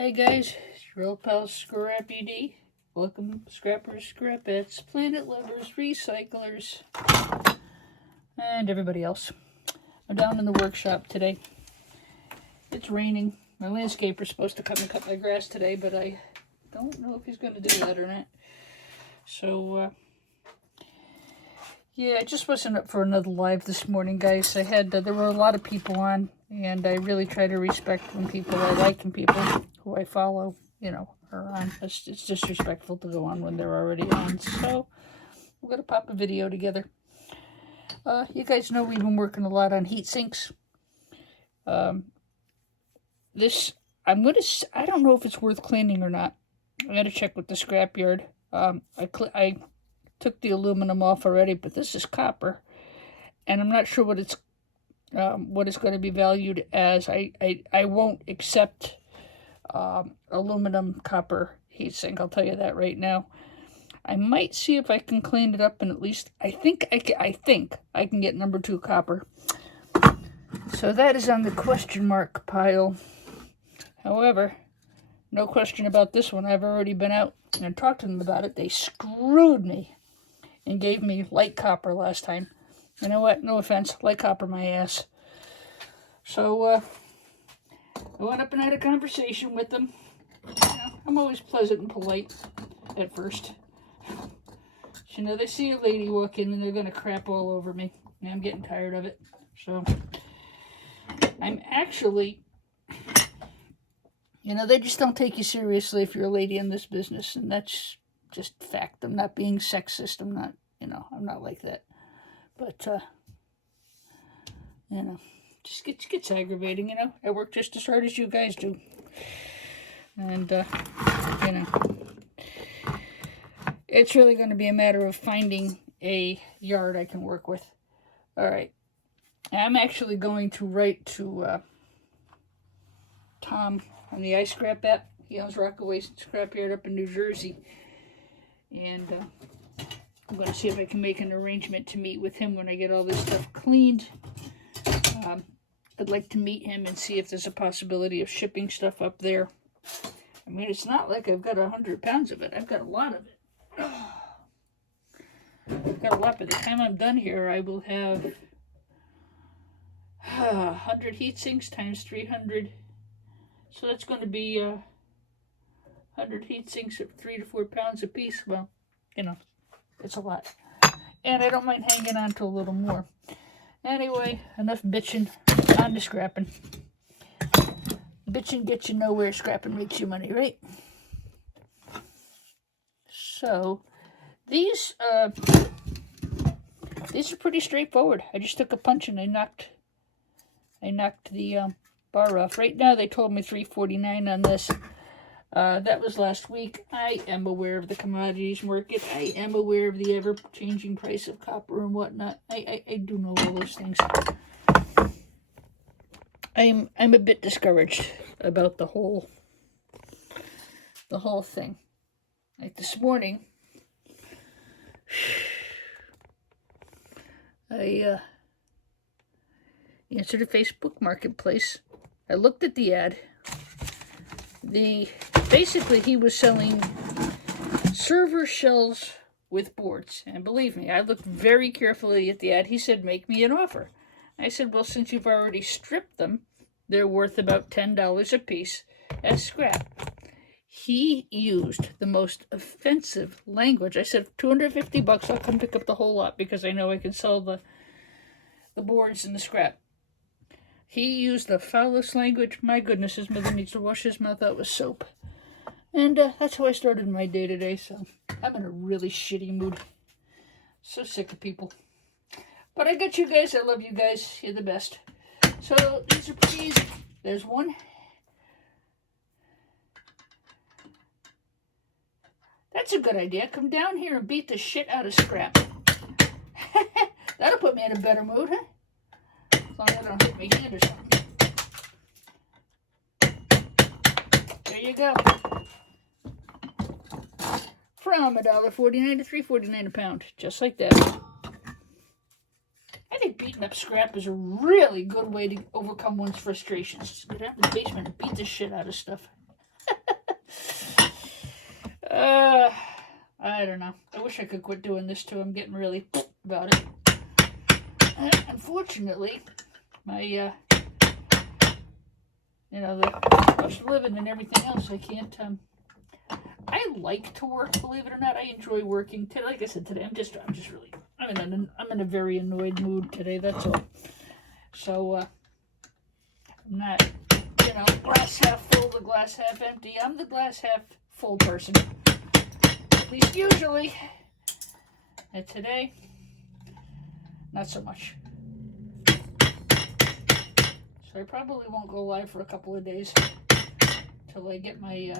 Hey guys, it's your old pal Scrappy D. Welcome, scrappers, scrapettes, planet lovers, recyclers, and everybody else. I'm down in the workshop today. It's raining. My landscaper's supposed to come and cut my grass today, but I don't know if he's going to do that or not. So, yeah, I just wasn't up for another live this morning, guys. There were a lot of people on, and I really try to respect when people I like and people who I follow, are on. It's disrespectful to go on when they're already on. So, we're going to pop a video together. You guys know we've been working a lot on heat sinks. I don't know if it's worth cleaning or not. I got to check with the scrapyard. I took the aluminum off already, but this is copper, and I'm not sure what it's going to be valued as. I won't accept aluminum copper heatsink. I'll tell you that right now. I might see if I can clean it up, and at least I think I can get number 2 copper. So that is on the question mark pile. However, no question about this one. I've already been out and talked to them about it. They screwed me and gave me light copper last time. You know what? No offense. Light copper my ass. So, I went up and had a conversation with them. I'm always pleasant and polite at first. They see a lady walk in and they're going to crap all over me. And I'm getting tired of it. So, I'm actually... they just don't take you seriously if you're a lady in this business, and that's just fact. I'm not being sexist. I'm not, I'm not like that. But, just gets aggravating, I work just as hard as you guys do. And, it's really going to be a matter of finding a yard I can work with. All right. I'm actually going to write to Tom on the iScrap app. He owns Rockaway Scrapyard up in New Jersey. And I'm going to see if I can make an arrangement to meet with him when I get all this stuff cleaned. I'd like to meet him and see if there's a possibility of shipping stuff up there. I mean, it's not like I've got 100 pounds of it. I've got a lot of it. I've got a lot. By the time I'm done here, I will have 100 heat sinks times 300. So that's going to be 100 heat sinks at 3 to 4 pounds a piece. Well, it's a lot. And I don't mind hanging on to a little more. Anyway, enough bitching. On to scrapping. Bitching gets you nowhere. Scrapping makes you money, right? So, these are pretty straightforward. I just took a punch and I knocked the bar off. Right now, they told me $3.49 on this. That was last week. I am aware of the commodities market. I am aware of the ever-changing price of copper and whatnot. I do know all those things. I'm a bit discouraged about the whole thing. Like this morning, I answered a Facebook Marketplace. I looked at the ad. Basically, he was selling server shells with boards. And believe me, I looked very carefully at the ad. He said, make me an offer. I said, well, since you've already stripped them, they're worth about $10 a piece as scrap. He used the most offensive language. I said, $250, I'll come pick up the whole lot because I know I can sell the boards and the scrap. He used the foulest language. My goodness, his mother needs to wash his mouth out with soap. And that's how I started my day today, so I'm in a really shitty mood. So sick of people. But I got you guys. I love you guys. You're the best. So these are pretty easy. There's one. That's a good idea. Come down here and beat the shit out of scrap. That'll put me in a better mood, huh? As long as I don't hit my hand or something. There you go. From $1.49 to $3.49 a pound. Just like that. I think beating up scrap is a really good way to overcome one's frustrations. Just go down to the basement and beat the shit out of stuff. I don't know. I wish I could quit doing this too. I'm getting really about it. Unfortunately, my, the cost of living and everything else, I can't, I like to work, believe it or not. I enjoy working. Like I said, today, I'm in a very annoyed mood today, that's all. So, I'm not, glass half full, the glass half empty. I'm the glass half full person. At least usually. And today, not so much. So I probably won't go live for a couple of days till I get my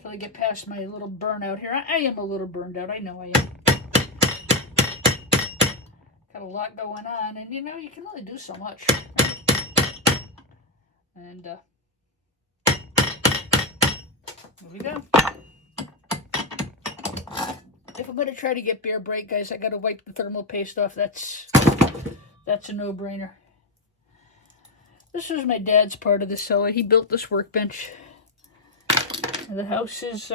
till I get past my little burnout here. I am a little burned out. I know I am. Got a lot going on, and you can only do so much. And here we go. If I'm going to try to get beer break, guys, I got to wipe the thermal paste off. That's a no-brainer. This was my dad's part of the cellar. He built this workbench. The house is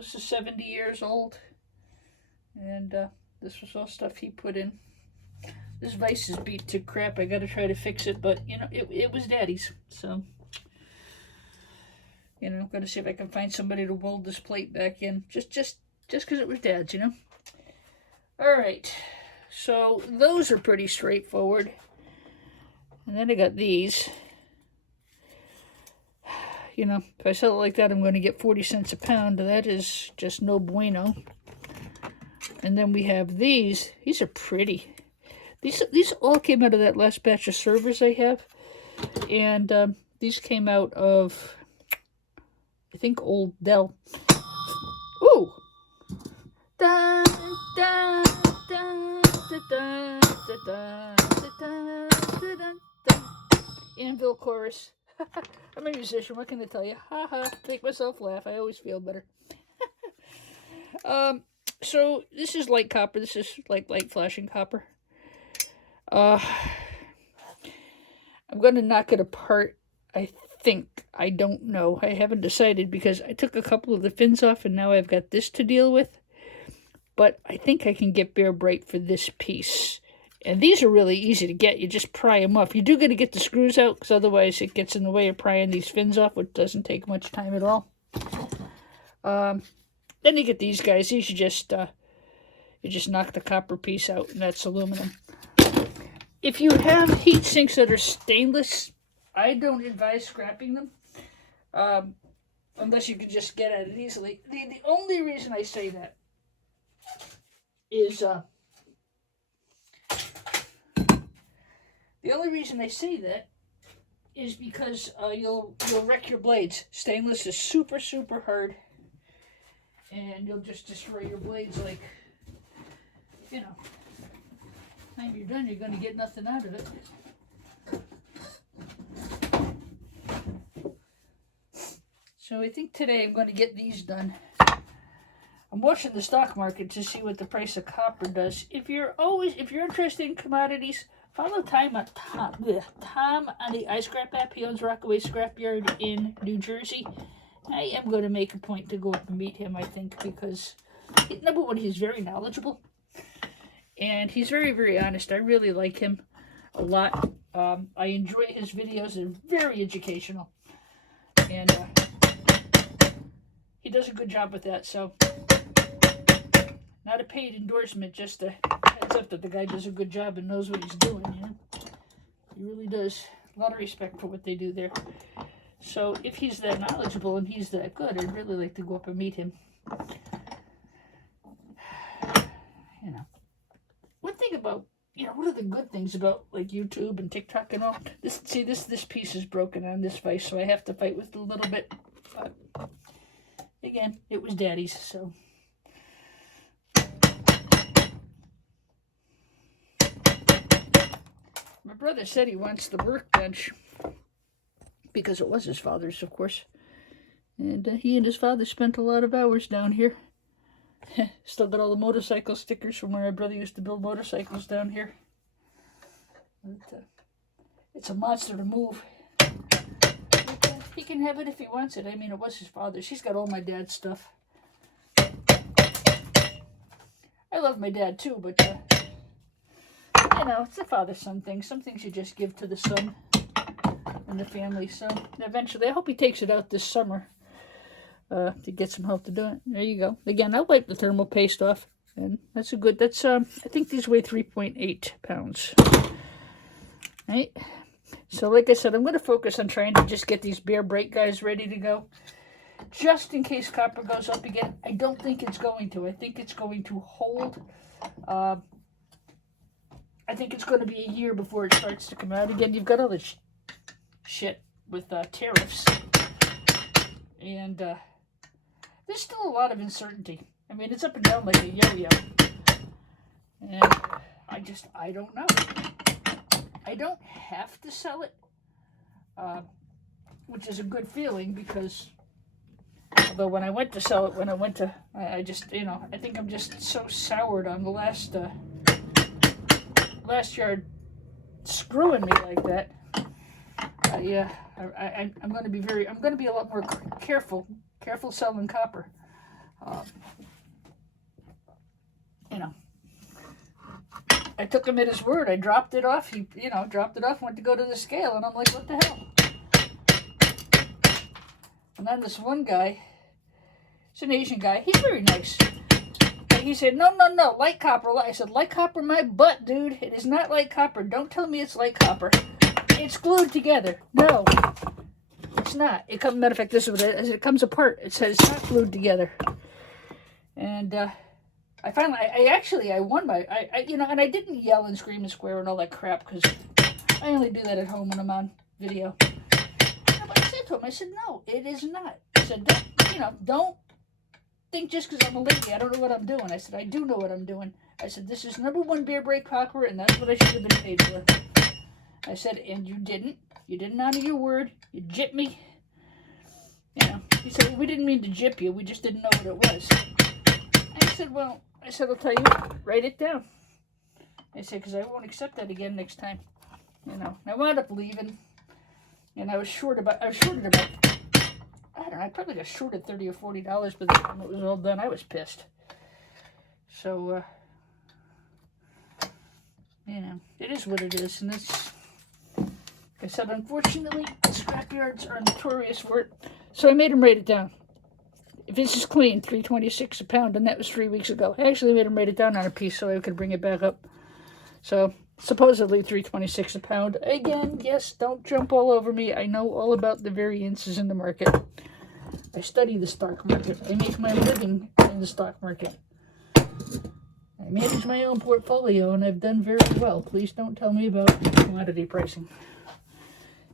70 years old, and this was all stuff he put in. This vise is beat to crap. I got to try to fix it, but it was Daddy's, so I'm going to see if I can find somebody to weld this plate back in. Just because it was Dad's, All right, so those are pretty straightforward. And then I got these. If I sell it like that, I'm going to get 40 cents a pound. That is just no bueno. And then we have these. These are pretty. These all came out of that last batch of servers I have. And these came out of, I think, old Dell. Ooh! Dun, dun, dun, dun, dun, dun, dun, dun. Anvil chorus. I'm a musician, what can I tell you? Haha, make myself laugh. I always feel better. So this is light copper. This is like light flashing copper. I'm going to knock it apart, I think. I don't know. I haven't decided because I took a couple of the fins off and now I've got this to deal with. But I think I can get bare bright for this piece. And these are really easy to get. You just pry them off. You do got to get the screws out because otherwise it gets in the way of prying these fins off, which doesn't take much time at all. Then you get these guys. These you just knock the copper piece out, and that's aluminum. If you have heat sinks that are stainless, I don't advise scrapping them. Unless you can just get at it easily. The only reason I say that is because you'll wreck your blades. Stainless is super, super hard, and you'll just destroy your blades like, time you're done, you're going to get nothing out of it. So I think today I'm going to get these done. I'm watching the stock market to see what the price of copper does. If you're interested in commodities, follow Tom on the iScrap app. He owns Rockaway Scrapyard in New Jersey. I am going to make a point to go up and meet him, I think, because, number one, he's very knowledgeable. And he's very, very honest. I really like him a lot. I enjoy his videos. They're very educational. And he does a good job with that, so not a paid endorsement, just a heads up that the guy does a good job and knows what he's doing, He really does. A lot of respect for what they do there. So if he's that knowledgeable and he's that good, I'd really like to go up and meet him. One thing about, what are the good things about, like, YouTube and TikTok and all? This piece is broken on this vise, so I have to fight with it a little bit. But, again, it was Daddy's, so. My brother said he wants the workbench because it was his father's, of course. And he and his father spent a lot of hours down here. Still got all the motorcycle stickers from where my brother used to build motorcycles down here. But, it's a monster to move. But, He can have it if he wants it. I mean, it was his father's. He's got all my dad's stuff. I love my dad too, but, you know, it's a father-son thing. Some things you just give to the son and the family. So eventually, I hope he takes it out this summer to get some help to do it. There you go. Again, I'll wipe the thermal paste off. And that's a good, that's, I think these weigh 3.8 pounds. Right? So like I said, I'm going to focus on trying to just get these Bear Break guys ready to go. Just in case copper goes up again. I don't think it's going to. I think it's going to hold. I think it's going to be a year before it starts to come out again. You've got all this shit with tariffs. And there's still a lot of uncertainty. I mean, it's up and down like a yo-yo. And I don't know. I don't have to sell it, which is a good feeling because, although when I went to sell it, I just, you know, I think I'm just so soured on the last yard screwing me like that. Yeah, I'm going to be a lot more careful selling copper. You know, I took him at his word. I dropped it off. He, you know, dropped it off, went to go to the scale, and I'm like, what the hell? And then this one guy, he's an Asian guy. He's very nice. And he said, no, light copper. I said, light copper my butt, dude. It is not light copper. Don't tell me it's light copper. It's glued together. No, it's not. Matter of fact, this is what it is. It comes apart. It says it's not glued together. And, I won you know, and I didn't yell and scream and swear and all that crap because I only do that at home when I'm on video. But I said to him, I said, no, it is not. I said, don't think just because I'm a lady, I don't know what I'm doing. I said, I do know what I'm doing. I said, this is #1 Bear Break copper, and that's what I should have been paid for. I said, and you didn't. You didn't honor your word. You gypped me. You know, he said, well, we didn't mean to gyp you. We just didn't know what it was. I said, well, I'll tell you, write it down. I said, because I won't accept that again next time. You know, I wound up leaving, and I was shorted about, I don't know, I probably got shorted $30 or $40 by the time it was all done. I was pissed. So, you know, it is what it is, and it's, like I said, unfortunately, scrapyards are notorious for it. So I made him write it down. If this is clean, $3.26 a pound, and that was 3 weeks ago. I actually made him write it down on a piece so I could bring it back up. So, supposedly $3.26 a pound. Again, yes, don't jump all over me. I know all about the variances in the market. I study the stock market. I make my living in the stock market. I manage my own portfolio, and I've done very well. Please don't tell me about commodity pricing.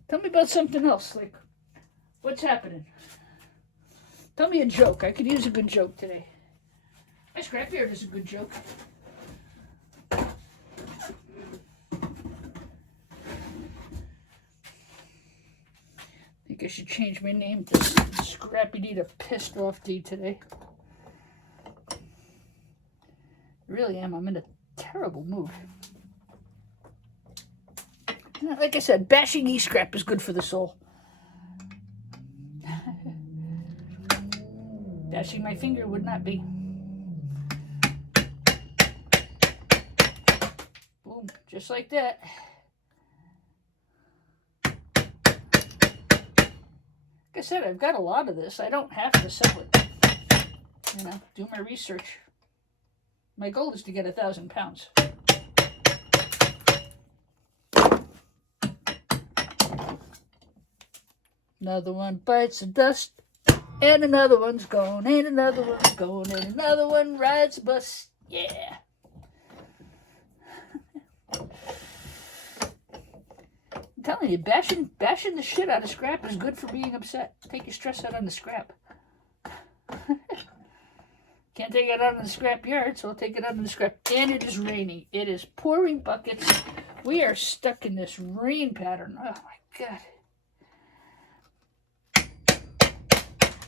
Tell me about something else, like what's happening. Tell me a joke. I could use a good joke today. My scrapyard is a good joke. I think I should change my name to Scrappy D to Pissed Off D today. I really am. I'm in a terrible mood. Like I said, bashing e-scrap is good for the soul. Bashing my finger would not be. Boom, just like that. Like I said, I've got a lot of this. I don't have to sell it. You know, do my research. My goal is to get 1,000 pounds. Another one bites the dust. And another one's gone, and another one's gone, and another one rides the bus. Yeah. I'm telling you, bashing the shit out of scrap is good for being upset. Take your stress out on the scrap. Can't take it out on the scrap yard, so I'll take it out on the scrap. And it is raining. It is pouring buckets. We are stuck in this rain pattern. Oh my God.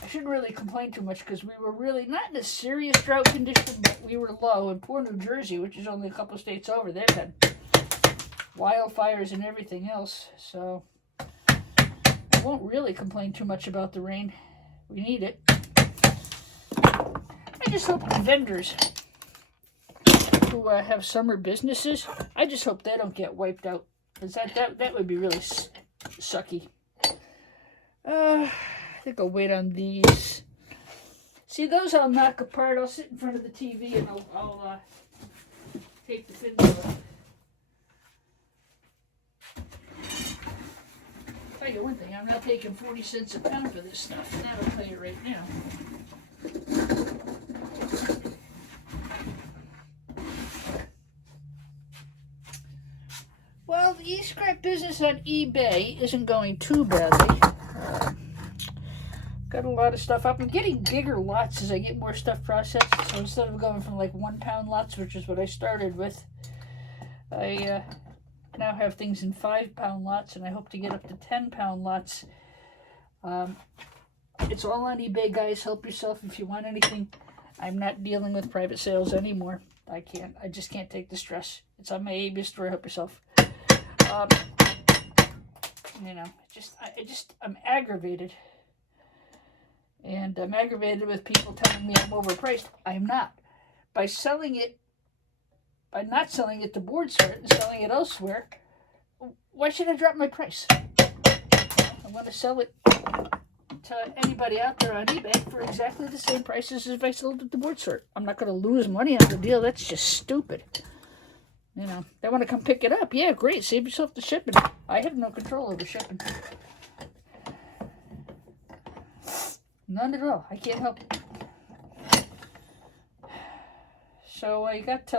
I shouldn't really complain too much because we were really not in a serious drought condition, but we were low. And poor New Jersey, which is only a couple states over, they've had wildfires and everything else. So, I won't really complain too much about the rain. We need it. I just hope the vendors who have summer businesses, I just hope they don't get wiped out. Because that would be really sucky. I think I'll wait on these. See, those I'll knock apart. I'll sit in front of the TV and I'll take the fins off. Tell you one thing, I'm not taking 40 cents a pound for this stuff. And that'll tell you right now. Well, the e-scrap business on eBay isn't going too badly. Got a lot of stuff up. I'm getting bigger lots as I get more stuff processed. So instead of going from like 1 pound lots, which is what I started with, I now have things in 5 pound lots, and I hope to get up to 10 pound lots. It's all on eBay, guys. Help yourself if you want anything. I'm not dealing with private sales anymore. I just can't take the stress. It's on my eBay store. Help yourself. You know, I'm aggravated. And I'm aggravated with people telling me I'm overpriced. I'm not. By not selling it to Board Sort and selling it elsewhere, why should I drop my price? I'm going to sell it to anybody out there on eBay for exactly the same prices as if I sold it to Board Sort. I'm not going to lose money on the deal. That's just stupid. You know, they want to come pick it up. Yeah, great. Save yourself the shipping. I have no control over shipping. None at all. I can't help it. So I got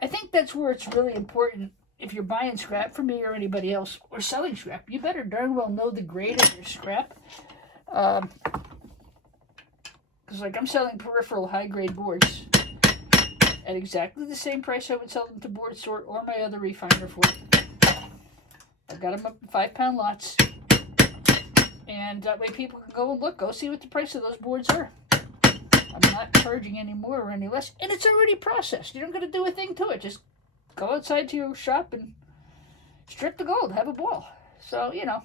I think that's where it's really important. If you're buying scrap from me or anybody else, or selling scrap, you better darn well know the grade of your scrap. Because like I'm selling peripheral high-grade boards at exactly the same price I would sell them to Board Sort or my other refiner for. I've got them up in 5 pound lots. And that way people can go and go see what the price of those boards are. I'm not charging any more or any less. And it's already processed. You don't got to do a thing to it. Just go outside to your shop and strip the gold. Have a ball. So, you know,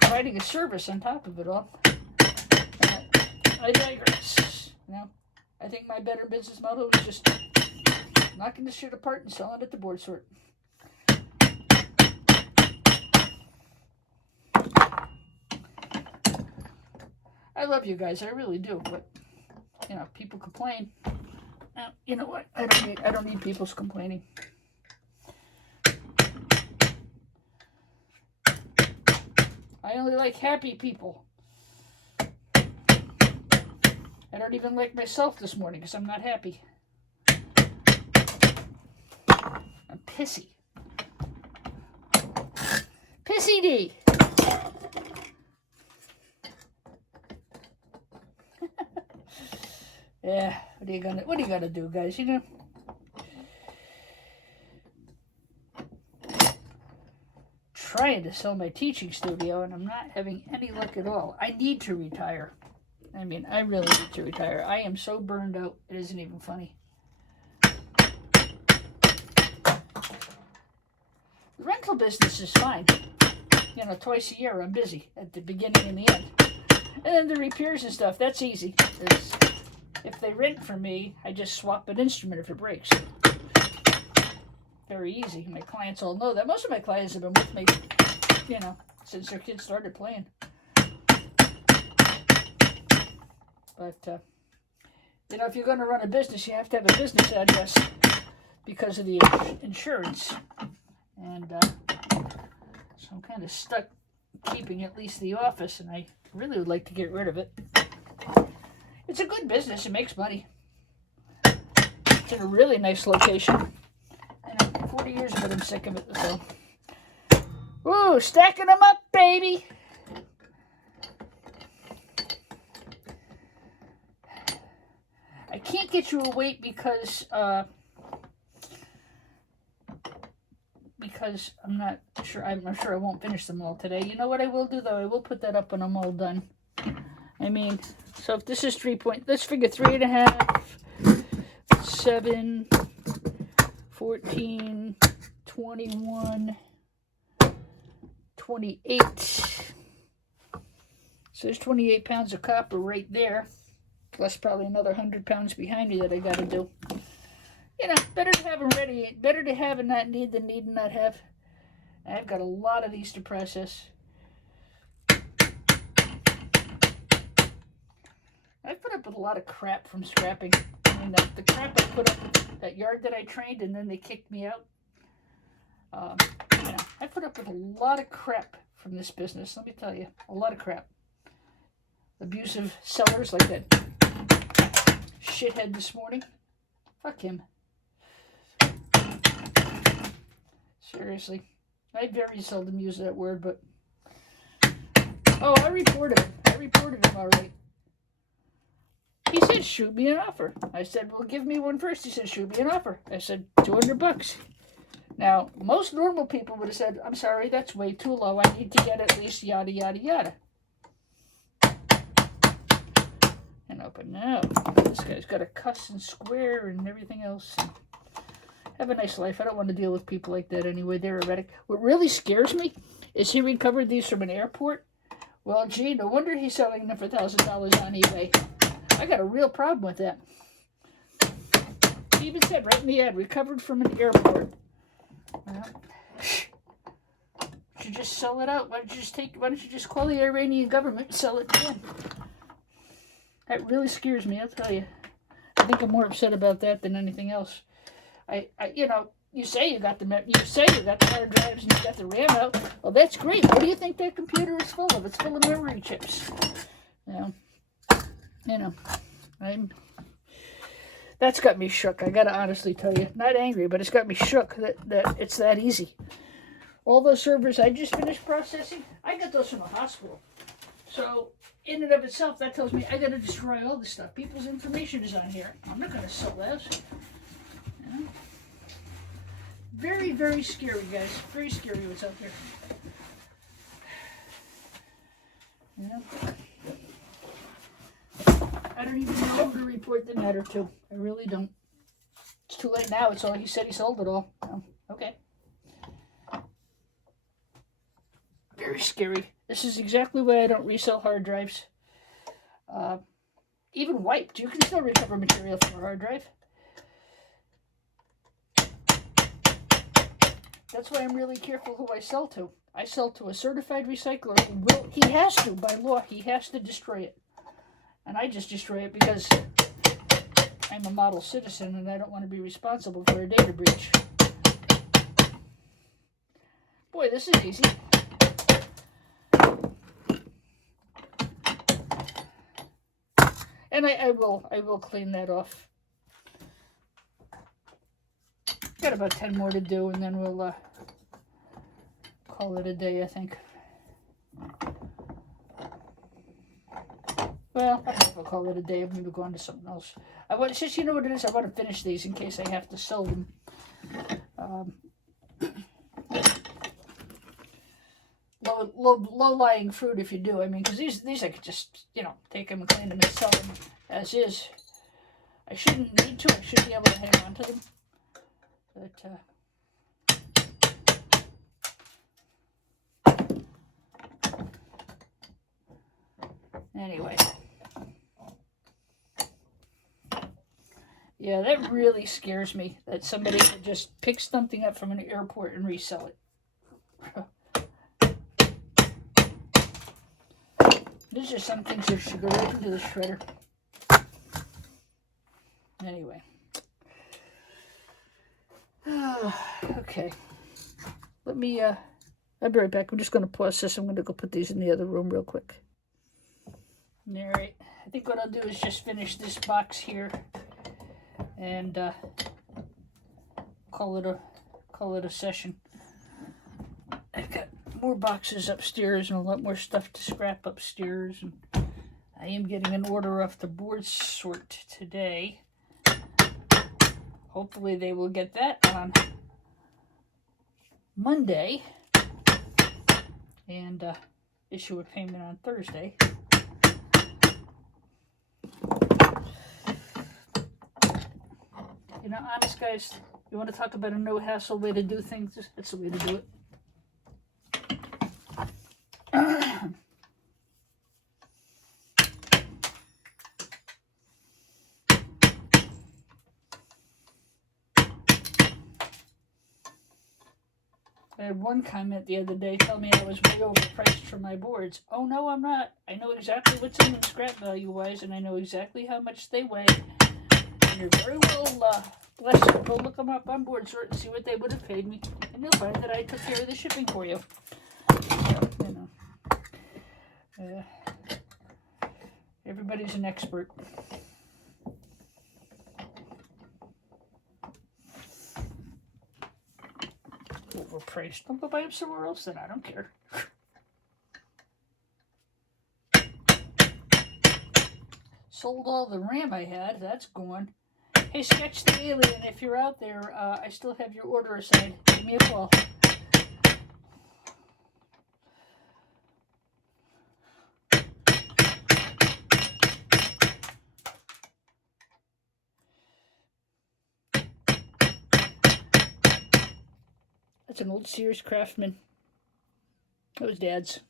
providing a service on top of it all. I digress. You know, I think my better business model is just knocking this shit apart and selling it to Board Sort. I love you guys, I really do, but you know, people complain. Now, you know what? I don't need people's complaining. I only like happy people. I don't even like myself this morning because I'm not happy. I'm pissy. Pissy D. Yeah, what are you gonna do, guys? You know, trying to sell my teaching studio, and I'm not having any luck at all. I need to retire. I mean, I really need to retire. I am so burned out, it isn't even funny. The rental business is fine. You know, twice a year I'm busy at the beginning and the end. And then the repairs and stuff, that's easy. If they rent from me, I just swap an instrument if it breaks. Very easy. My clients all know that. Most of my clients have been with me, you know, since their kids started playing. But, you know, if you're going to run a business, you have to have a business address because of the insurance. And so I'm kind of stuck keeping at least the office, and I really would like to get rid of it. It's a good business. It makes money. It's in a really nice location. And 40 years of it, I'm sick of it. So, ooh, stacking them up, baby. I can't get you a weight because I'm not sure. I'm sure I won't finish them all today. You know what I will do though? I will put that up when I'm all done. I mean, so if this is 3 point, let's figure 3.5, 7, 14, 21, 28. So there's 28 pounds of copper right there, plus probably another 100 pounds behind me that I got to do. You know, better to have them ready. Better to have and not need than need and not have. I've got a lot of these to process. I've put up with a lot of crap from scrapping. I mean, the crap I put up with that yard that I trained and then they kicked me out. You know, I put up with a lot of crap from this business, let me tell you. A lot of crap. Abusive sellers like that shithead this morning. Fuck him. Seriously. I very seldom use that word, but... Oh, I reported him. I reported him all right. He said, shoot me an offer. I said, well, give me one first. He said, shoot me an offer. I said, $200. Now, most normal people would have said, I'm sorry, that's way too low. I need to get at least yada, yada, yada. You know, but no, this guy's got a cuss and square and everything else. Have a nice life. I don't want to deal with people like that anyway. They're erratic. What really scares me is he recovered these from an airport. Well, gee, no wonder he's selling them for $1,000 on eBay. I got a real problem with that. He even said right in the ad, recovered from an airport. Well, you just sell it out. Why don't you just call the Iranian government and sell it to them? That really scares me, I'll tell you. I think I'm more upset about that than anything else. You know, you say you got the hard drives and you got the RAM out. Well, that's great. What do you think that computer is full of? It's full of memory chips. You know, that's got me shook. I gotta honestly tell you, not angry, but it's got me shook that it's that easy. All those servers I just finished processing, I got those from a hospital. So in and of itself, that tells me I gotta destroy all this stuff. People's information is on here. I'm not gonna sell those. You know? Very, very scary, guys. Very scary what's out there. You know? I don't even know who to report the matter to. I really don't. It's too late now. It's all he said. He sold it all. Oh, okay. Very scary. This is exactly why I don't resell hard drives. Even wiped. You can still recover material from a hard drive. That's why I'm really careful who I sell to. I sell to a certified recycler who he has to, by law, he has to destroy it. And I just destroy it because I'm a model citizen and I don't want to be responsible for a data breach. Boy, this is easy. And I will clean that off. Got about 10 more to do and then we'll call it a day, I think. Well, I don't know if I'll call it a day. I'm going to go on to something else. Just, you know what it is? I want to finish these in case I have to sell them. Low-lying fruit if you do. I mean, because these I could just, you know, take them and clean them and sell them as is. I shouldn't need to. I should be able to hang on to them. But, anyway. Yeah, that really scares me, that somebody could just pick something up from an airport and resell it. These are some things that should go right into the shredder. Anyway. Okay. Let me, I'll be right back. I'm just going to pause this. I'm going to go put these in the other room real quick. All right. I think what I'll do is just finish this box here and call it a session. I've got more boxes upstairs and a lot more stuff to scrap upstairs, and I am getting an order off the board sort today. Hopefully they will get that on Monday and issue a payment on Thursday. You know, honest guys, you want to talk about a no-hassle way to do things? That's the way to do it. I had one comment the other day tell me I was way overpriced for my boards. Oh, no, I'm not. I know exactly what's in them scrap value-wise, and I know exactly how much they weigh. And you're very well blessed. Go look them up on BoardSort and see what they would have paid me, and you'll find that I took care of the shipping for you. So, you know, everybody's an expert. Overpriced. Don't go buy them somewhere else then. I don't care. Sold all the RAM I had. That's gone. Hey, Sketch the Alien, if you're out there, I still have your order assigned. Give me a call. That's an old Sears Craftsman. That was Dad's.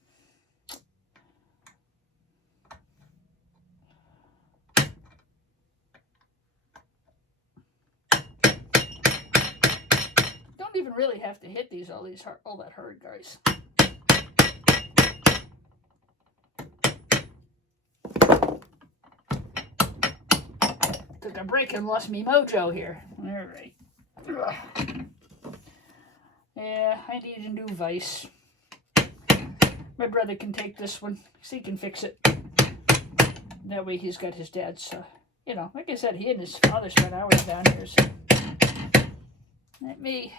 Don't even really have to hit these all that hard, guys. Took a break and lost me mojo here. All right. Yeah, I need a new vise. My brother can take this one, so he can fix it. That way he's got his dad's, you know, like I said, he and his father spent hours down here, so. Let me.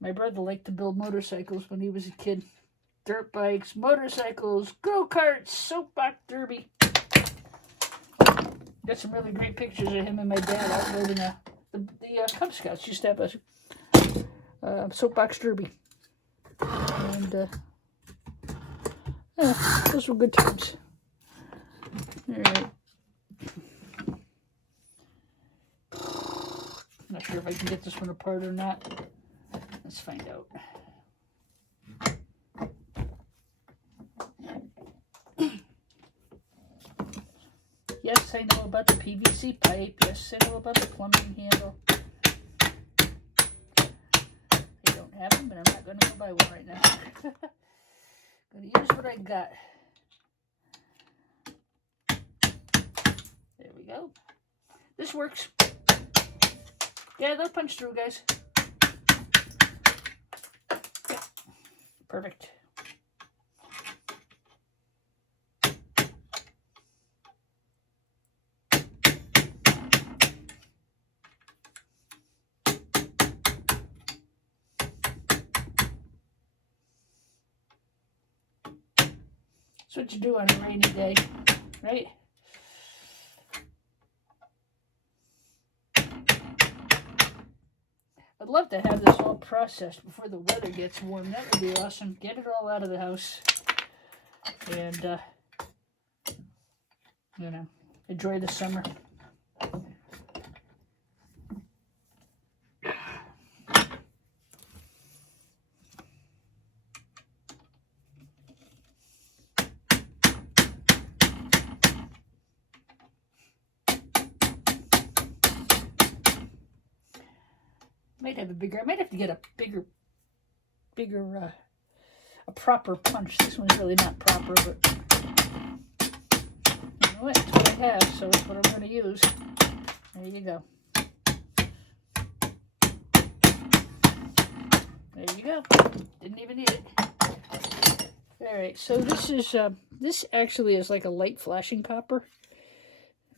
My brother liked to build motorcycles when he was a kid. Dirt bikes, motorcycles, go-karts, soapbox derby. Got some really great pictures of him and my dad out riding the Cub Scouts used to have a soapbox derby. And yeah, those were good times. All right. Not sure if I can get this one apart or not. Let's find out. Yes, I know about the PVC pipe. Yes, I know about the plumbing handle. I don't have them, but I'm not going to go buy one right now. I'm going to use what I got. There we go. This works. Yeah, they'll punch through, guys. Yeah. Perfect. That's what you do on a rainy day, right? I'd love to have this all processed before the weather gets warm. That would be awesome. Get it all out of the house and, you know, enjoy the summer. I might have to get a bigger, a proper punch. This one's really not proper, but you know what? It's what I have, so it's what I'm going to use. There you go. There you go. Didn't even need it. All right, so this is this actually is like a light flashing copper.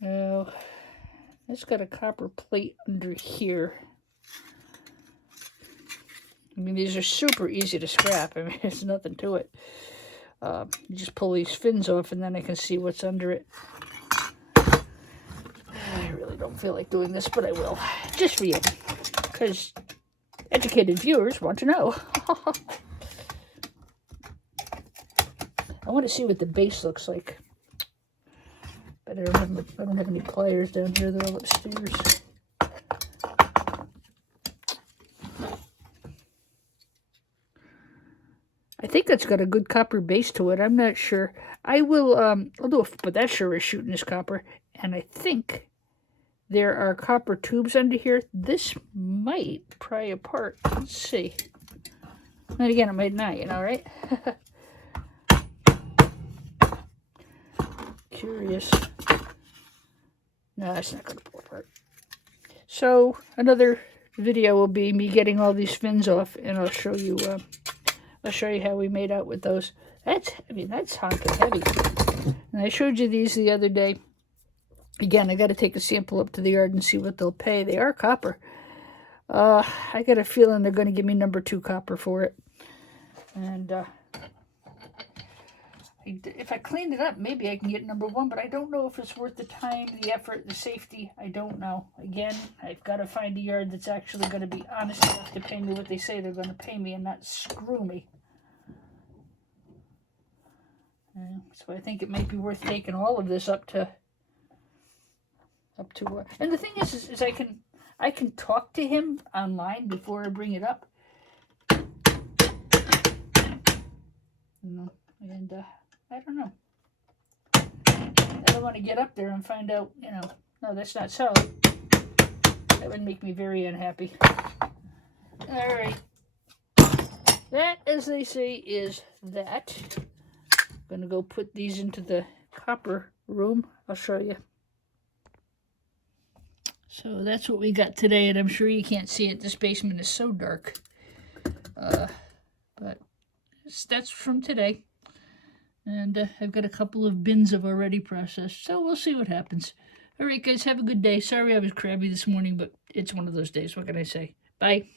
It's got a copper plate under here. I mean, these are super easy to scrap. I mean, there's nothing to it. You just pull these fins off, and then I can see what's under it. I really don't feel like doing this, but I will. Just for you. Because educated viewers want to know. I want to see what the base looks like. But I don't have any pliers down here. They're all upstairs. I think that's got a good copper base to it. I'm not sure. I will, I'll do it, but that sure is shooting this copper. And I think there are copper tubes under here. This might pry apart. Let's see. And again, it might not, right? Curious. No, that's not going to pull apart. So, another video will be me getting all these fins off, and I'll show you how we made out with those. That's honking heavy. And I showed you these the other day. Again, I got to take a sample up to the yard and see what they'll pay. They are copper. I got a feeling they're going to give me number 2 copper for it. And if I clean it up, maybe I can get number 1, but I don't know if it's worth the time, the effort, the safety. I don't know. Again, I've got to find a yard that's actually going to be honest enough to pay me what they say they're going to pay me and not screw me. So I think it might be worth taking all of this up to and the thing is I can talk to him online before I bring it up. And I don't know. I don't want to get up there and find out, no, that's not so. That would make me very unhappy. All right. That, as they say, is that. I'm going to go put these into the copper room. I'll show you. So that's what we got today, and I'm sure you can't see it. This basement is so dark. But that's from today. And I've got a couple of bins I've already processed, so we'll see what happens. All right, guys, have a good day. Sorry I was crabby this morning, but it's one of those days. What can I say? Bye.